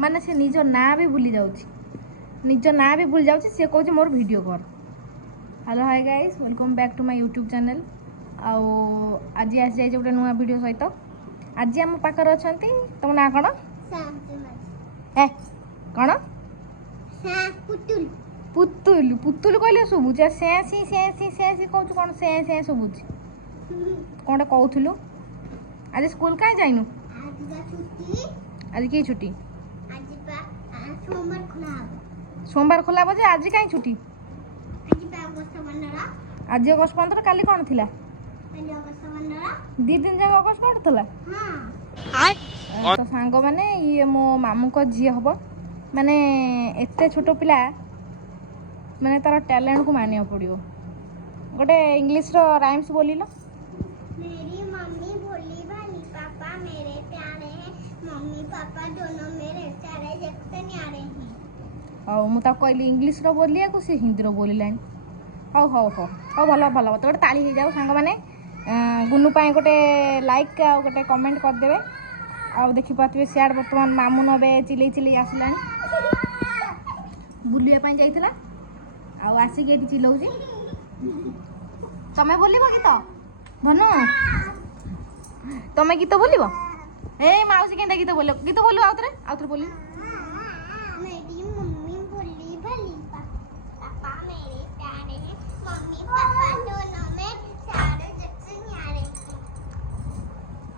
माने से निज ना भी भूली जाउची निज ना भी भूल जाउची से कहूची मोर वीडियो कर। Hello hi guys welcome back to my YouTube channel. आज आसी जाइए गोटे नुआ वीडियो सहित। आज आम पाखर अच्छा तुम ना कौन ए कौन पुतुल पुतुल पुतुल कहले शुभुच सेसी सेसी सेसी कहूँ कौन से से शुभुच कौन कहूलु। आज स्कूल कहीं जाइनु आज की छुट्टी सोमवार खोला बजे आज कहीं छुट्टी आज अगस्त 15 काली कौन थिला 2 दिन जाक अगस्त पड़ता तो सांग माने ये मो मामू को झी हम माने एते छोट पिला माने तार टैलेंट को मानिया पड़ो। गोटे इंग्लिश रो राइम्स बोली लो। मेरी मम्मी भोली भाली पापा मेरे प्यारे हैं मम्मी पापा दोनों मेरे सारे देखते न्यारे हैं। और मु ता कहली इंग्लिश रो बोलिया को से हिंदी रो बोलिलानी। हौ हौ हौ हौ भल भल तो गोटे ताली हो जाओ सांग माने गुनु पाए गोटे लाइक आ गोटे कमेंट कर देबे। आ देखि पातबे सियाड वर्तमान मामू नबे चिले चिले आसलानी बुलिया पाए जाइतला आ आसी के चिलौजी तमे बोलिबो गीत धनु तमे गीत बोलिबो ए माउसी केंदा गीत बोलो आउतरे बोली। मेरी मम्मी भोली भाली पापा मेरे प्यारे हैं मम्मी पापा दोनों में सारे देखते न्यारे हैं।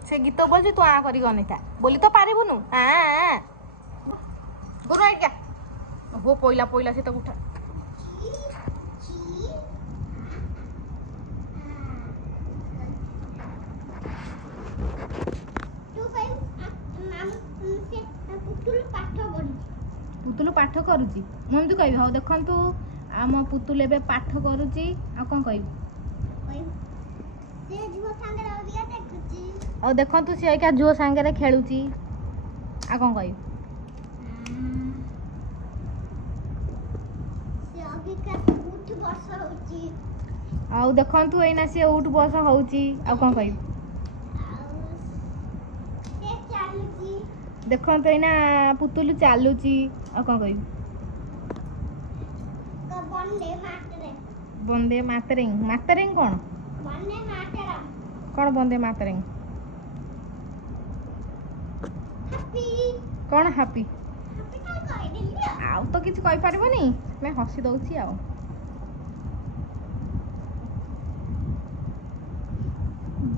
से गीत बोल तू आ करी अनिता बोली तो पारिबुनु गुरु आइट क्या हो पइला से तो उठा पुतुल पाठ करुची मम्मी कहबी हाँ देखु आम पुतुल ए पाठ करुची आ कौन कहबी और देखु सी क्या झुओ सांगे खेलुची आ कौन कहबी आ देखु एना सी उठ बस होची आ कौन कहबी देखो तो एना पुतुल चालुची आ कौन कहबी वंदे मातरम मातरम कौन कौन वंदे मातरम कौन हैप्पी आउ तो किसी कहि पारिबोनी मैं हसी दउची आ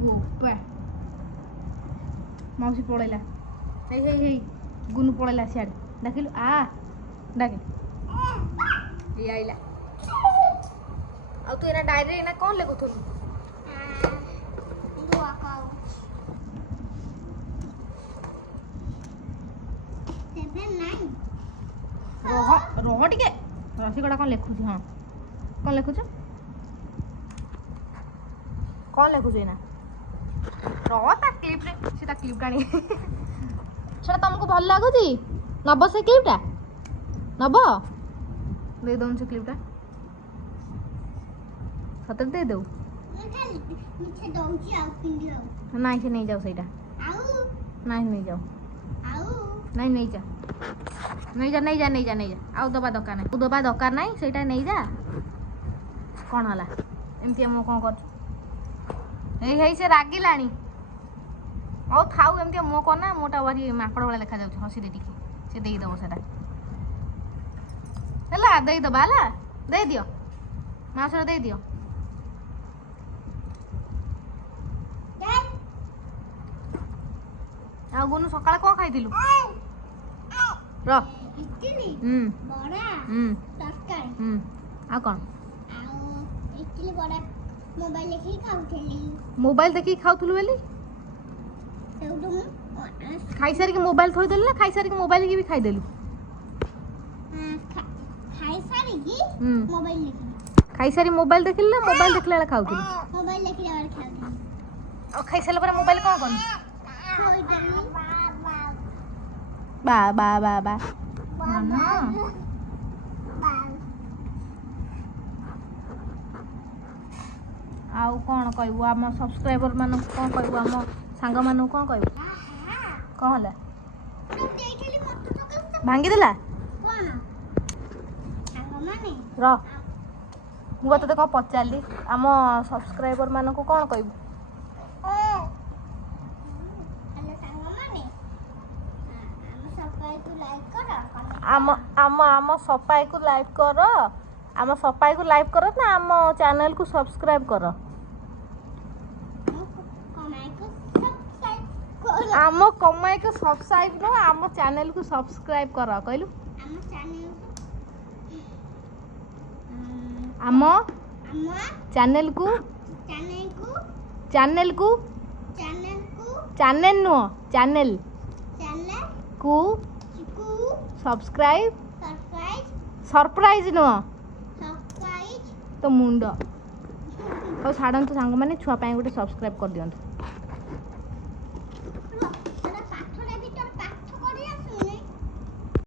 बोपा मौसी पड़ेला हे हे हे गुनु पड़ेला सियाड डाकिलु आ डाके ये आइला आ तू एना डायरी एना कौन लिखुथुलु दुआ काऊ 7 9 रह टिके रसी गड़ा कौन लिखुछ हाँ कौन लिखुछ कौन लिखुछ एना रह ता क्लिप रे सीधा क्लिप कानी सेटा तुमको भल लागुची नब से क्लिपटा नब दे दउन से क्लिपटा सतर दे दउ नीचे दउची आउ पिंडी आउ नहीं से नहीं जाओ सेटा आउ नहीं जाओ आउ नहीं जा आउ दबा दरकार नहीं सेटा नहीं जा कौन हला एमती मो कौन कर हे से रागिलानी औ थाउ एमती मो कना मोटा वारी माकड़ वाला देखा जाउछ हसी दे टिके से देई दबो सेटा हला देई दबा हला दे दियो मासर दे दियो आ गुनु सकाळ को खाइदिलु र इडली बड़ा तरकारी आ कौन इडली बड़ा मोबाइल देखी खाउथुलु बेली खाई सारी के मोबाइल थोड़ी देलु ना खाई सारी के मोबाइल की भी खाई देलु खाई सारी की मोबाइल देखी खाई सारी मोबाइल देखिल ना मोबाइल देखला वाला खाउथुलु मोबाइल देखला वाला खाउथुलु और खाई साला पर मोबाइल कोन कोन छोड़ देली बा बा बा बा ना ଆଉ କ'ଣ କହିବୁ ଆମ ସବସ୍କ୍ରାଇବର ମାନଙ୍କୁ କ'ଣ କହିବୁ ଆମ ସାଙ୍ଗମାନଙ୍କୁ କ'ଣ କହିବୁ କ'ଣ ହେଲା ଭାଙ୍ଗିଦେଲା ର ମୁଁ ତତେ କ'ଣ ପଚାରିଲି ଆମ ସବସ୍କ୍ରାଇବର ମାନଙ୍କୁ କ'ଣ କହିବୁ ଆମ ଆମ ଆମ ସଫାଇକୁ ଲାଇକ୍ କର ଆମ ସଫାଇକୁ ଲାଇକ୍ କର ନା ଆମ ଚ୍ୟାନେଲକୁ ସବସ୍କ୍ରାଇବ୍ କର ଆମ କମାଇକୁ ସବସ୍କ୍ରାଇବ୍ ନୁହଁ ଆମ ଚ୍ୟାନେଲକୁ ସବସ୍କ୍ରାଇବ୍ କର କହିଲୁ ଆମ ଚ୍ୟାନେଲକୁ ଚ୍ୟାନେଲ ନୁହଁ ଚ୍ୟାନେଲକୁ ସବସ୍କ୍ରାଇବ୍ ସରପ୍ରାଇଜ ନୁହଁ ତ ମୁଣ୍ଡ ହଉ ଛାଡ଼ନ୍ତୁ ସାଙ୍ଗମାନେ ଛୁଆ ପାଇଁ ଗୋଟେ ସବସ୍କ୍ରାଇବ୍ କରିଦିଅନ୍ତୁ